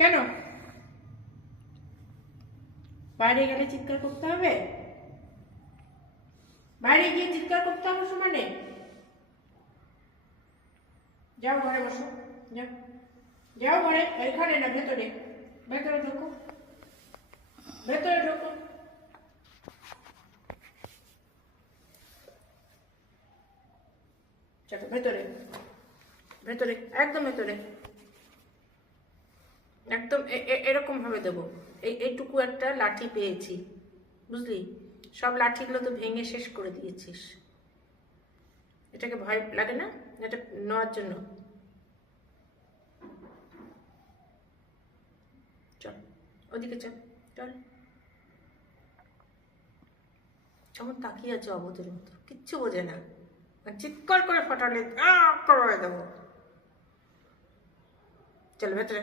কেন বাইরে গেলে চিৎকার করতে হবে? বাইরে গিয়ে চিৎকার করতে হবে সমানে? যাও ঘরে বসো, যাও যাও ঘরে, এখানে না ভেতরে, ভেতরে ঢোকো, ভেতরে ঢোকো। চলো ভেতরে, ভেতরে একদম ভেতরে, একদম এরকম ভাবে দেবো। এইটুকু একটা লাঠি পেয়েছি, বুঝলি? সব লাঠিগুলো তো ভেঙে শেষ করে দিয়েছিস। এটাকে ভয় লাগে না এটা নেওয়ার জন্য? চল ওদিকে, চল চল। কেমন তাকিয়ে আছে অবতের মতো, কিচ্ছু বোঝে না, চিৎকার করে ফাটালে করে দেবো। চল ভেতরে।